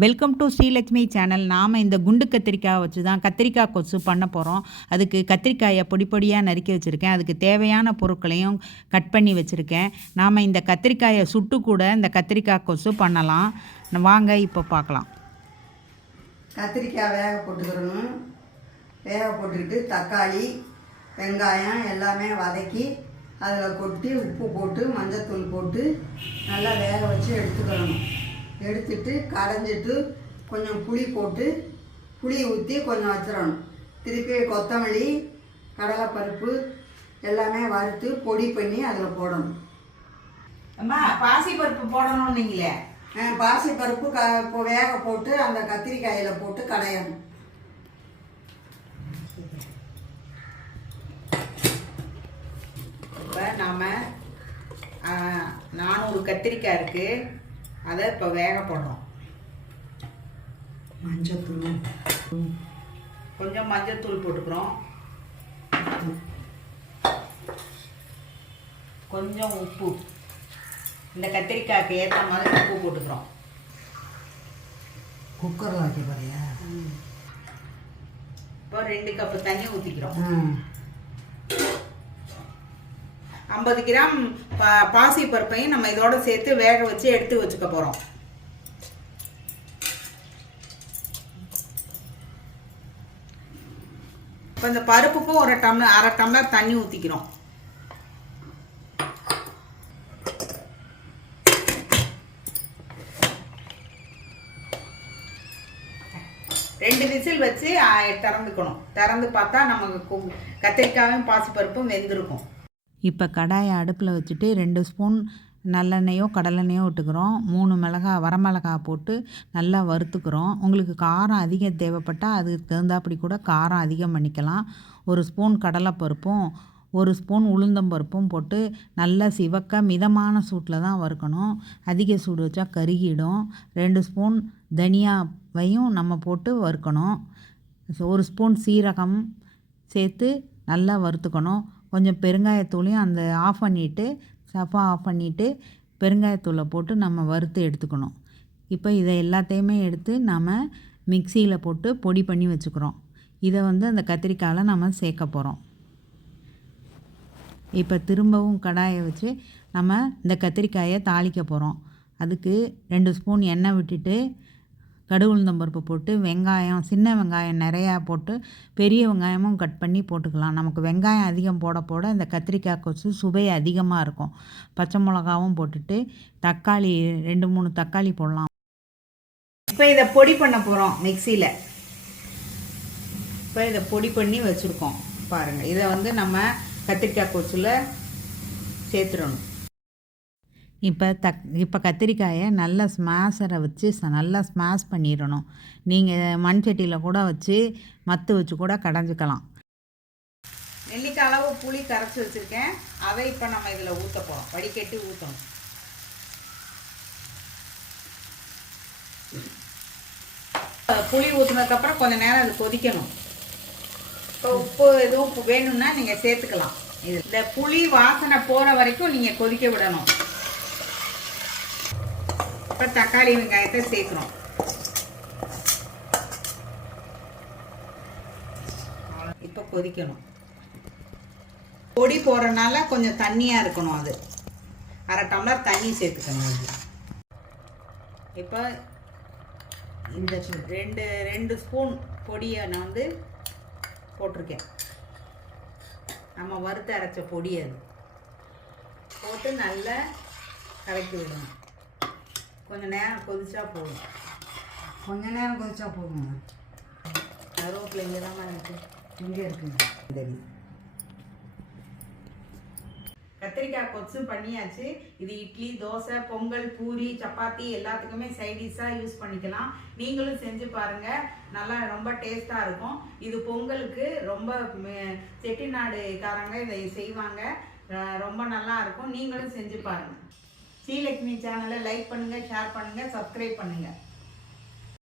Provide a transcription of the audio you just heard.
Welcome to Srilakshmi channel. நாம் இந்த குண்டு கத்திரிக்காய் வச்சு தான் கத்திரிக்காய் கொசு பண்ண போகிறோம் அதுக்கு கத்திரிக்காயை பொடி பொடியாக நறுக்கி வச்சுருக்கேன். அதுக்கு தேவையான பொருட்களையும் கட் பண்ணி வச்சுருக்கேன். நாம் இந்த கத்திரிக்காயை சுட்டு கூட இந்த கத்திரிக்காய் கொசு பண்ணலாம். வாங்க இப்போ பார்க்கலாம். கத்திரிக்காய் வேக போட்டுக்கிறணும். வேக போட்டுக்கிட்டு தக்காளி வெங்காயம் எல்லாமே வதக்கி அதில் கொட்டி உப்பு போட்டு மஞ்சத்தூள் போட்டு நல்லா வேக வச்சு எடுத்துக்கணும். எடுத்துட்டு கடைஞ்சிட்டு கொஞ்சம் புளி போட்டு புளி ஊற்றி கொஞ்சம் வச்சிடணும். திருப்பி கொத்தமல்லி கடலைப்பருப்பு எல்லாமே வறுத்து பொடி பண்ணி அதில் போடணும். அம்மா பாசி பருப்பு போடணும் நீங்களே பாசிப்பருப்பு க வேக போட்டு அந்த கத்திரிக்காயில் போட்டு கடையணும். இப்போ நாம் நானூறு கத்திரிக்காய் இருக்குது அதை இப்போ வேக போடுறோம் மஞ்சத்தூள். கொஞ்சம் மஞ்சள் போட்டுக்கிறோம். கொஞ்சம் உப்பு. இந்த கத்திரிக்காய்க்கு ஏற்ற மாதிரி உப்பு போட்டுக்கிறோம். குக்கரில் வைக்க போறியா? இப்போ ரெண்டு கப்பு தண்ணி ஊற்றிக்கிறோம் ஐம்பது கிராம் பா பாசி பருப்பையும் நம்ம இதோட சேர்த்து வேக வச்சு எடுத்து வச்சுக்க போகிறோம் இப்போ இந்த பருப்புக்கும் ஒரு டம்ளர் அரை டம்ளர் தண்ணி ஊற்றிக்கிறோம் ரெண்டு விசில் வச்சு திறந்துக்கணும். திறந்து பார்த்தா நமக்கு கு- கத்திரிக்காயும் பாசிப்பருப்பும் வெந்திருக்கும். இப்போ கடாயை அடுப்பில் வச்சுட்டு ரெண்டு ஸ்பூன் நல்லெண்ணெயோ கடலெண்ணெயோ விட்டுக்கிறோம். மூணு மிளகா வரமிளகா போட்டு நல்லா வறுத்துக்கிறோம். உங்களுக்கு காரம் அதிகம் தேவைப்பட்டால் அதுக்கு தகுந்தாப்படி கூட காரம் அதிகம் பண்ணிக்கலாம். ஒரு ஸ்பூன் கடலைப்பருப்பும் ஒரு ஸ்பூன் உளுந்தம்பருப்பும் போட்டு நல்லா சிவக்க மிதமான சூட்டில் தான் வறுக்கணும். அதிக சூடு வச்சா கருகிடும். ரெண்டு ஸ்பூன் தனியாவையும் நம்ம போட்டு வறுக்கணும். ஒரு ஸ்பூன் சீரகம் சேர்த்து நல்லா வறுத்துக்கணும். கொஞ்சம் பெருங்காயத்தூளையும் அந்த ஆஃப் பண்ணிவிட்டு சஃபா ஆஃப் பண்ணிவிட்டு பெருங்காயத்தூளை போட்டு நம்ம வறுத்து எடுத்துக்கணும். இப்போ இதை எல்லாத்தையுமே எடுத்து நம்ம மிக்சியில் போட்டு பொடி பண்ணி வச்சுக்கிறோம். இதை வந்து அந்த கத்திரிக்காயில் நம்ம சேர்க்க போகிறோம் இப்போ திரும்பவும் கடாயை வச்சு நம்ம இந்த கத்திரிக்காயை தாளிக்க போகிறோம் அதுக்கு ரெண்டு ஸ்பூன் எண்ணெய் விட்டுட்டு கடுகு உளுந்தம் பருப்பு போட்டு வெங்காயம் சின்ன வெங்காயம் நிறையா போட்டு பெரிய வெங்காயமும் கட் பண்ணி போட்டுக்கலாம். நமக்கு வெங்காயம் அதிகம் போட போட இந்த கத்திரிக்காய் கொசு சுவை அதிகமாக இருக்கும். பச்சை மிளகாவும் போட்டுட்டு தக்காளி ரெண்டு மூணு தக்காளி போடலாம். இப்போ இதை பொடி பண்ண போகிறோம் மிக்சியில் இப்போ இதை பொடி பண்ணி வச்சுருக்கோம் பாருங்கள் இதை வந்து நம்ம கத்திரிக்காய் கொச்சில் சேர்த்துடணும். இப்போ தக் இப்போ கத்திரிக்காயை நல்லா ஸ்மாஷரை வச்சு நல்லா ஸ்மாஷ் பண்ணிடணும். நீங்கள் மண் சட்டியில் கூட வச்சு மத்து வச்சு கூட கடைஞ்சிக்கலாம். நெல்லிக்காய் அளவு புளி கரைச்சி வச்சுருக்கேன். அதை இப்போ நம்ம இதில் ஊற்ற போகிறோம் வடிகட்டி ஊற்றணும் புளி ஊற்றினதுக்கப்புறம் கொஞ்சம் நேரம் அது கொதிக்கணும். இப்போ உப்பு எதுவும் வேணும்னா நீங்கள் சேர்த்துக்கலாம். இது இந்த புளி வாசனை போகிற வரைக்கும் நீங்கள் கொதிக்க விடணும். இப்போ தக்காளி வெங்காயத்தை சேர்க்குறோம். இப்போ கொதிக்கணும். பொடி போடுறனால கொஞ்சம் தண்ணியாக இருக்கணும் அது. அரை டம்ளர் தண்ணி சேர்த்துக்கணும் அது. இப்போ இந்த ரெண்டு ரெண்டு ஸ்பூன் பொடியை நான் வந்து போட்டிருக்கேன். நம்ம வறுத்து அரைச்ச பொடி அது. போட்டு நல்லா கலக்கி விடணும். கொஞ்சம் நேரம் கொதிச்சா போதும். கொஞ்ச நேரம் கொதிச்சா போதுங்க. கருவேப்பிலை இங்கே தான் இருக்கு. இங்கே இருக்குங்க கத்திரிக்காய் கொத்து பண்ணியாச்சு. இது இட்லி தோசை பொங்கல் பூரி சப்பாத்தி எல்லாத்துக்குமே சைடிஷாக யூஸ் பண்ணிக்கலாம். நீங்களும் செஞ்சு பாருங்க. நல்லா ரொம்ப டேஸ்ட்டாக இருக்கும். இது பொங்கலுக்கு ரொம்ப மெ- செட்டிநாடுக்காரங்க இதை செய்வாங்க. ரொம்ப நல்லா இருக்கும். நீங்களும் செஞ்சு பாருங்க. ஸ்ரீலக்ஷ்மி சேனலை லைக் பண்ணுங்கள் ஷேர் பண்ணுங்கள் சப்ஸ்கிரைப் பண்ணுங்கள்